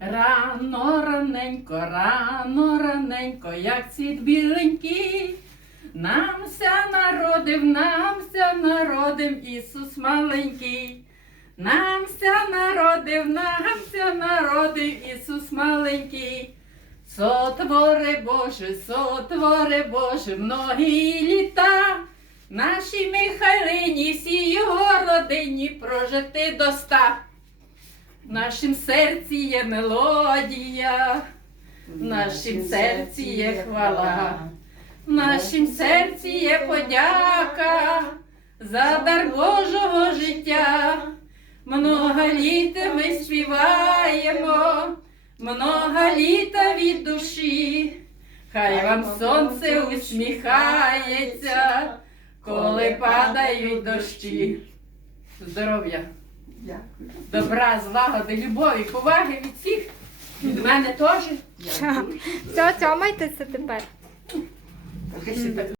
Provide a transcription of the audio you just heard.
Рано, раненько, рано, раненько, як цвіт біленький. Намся народив, намся народив Ісус маленький. Намся народив, намся народив Ісус маленький. Сотвори Боже, сотвори Боже, многі літа. Нашій Михайлині, всій його родині прожити до ста. В нашім серці є мелодія, в нашім серці є хвала, в нашім серці є подяка за дар Божого життя. Много літ ми співаємо, много літа від душі. Хай вам сонце усміхається, коли падають дощі. Здоров'я! Дякую. добра, злагоди, любові, поваги від всіх. Від мене теж. Все, цьомайтеся тепер. Хай себе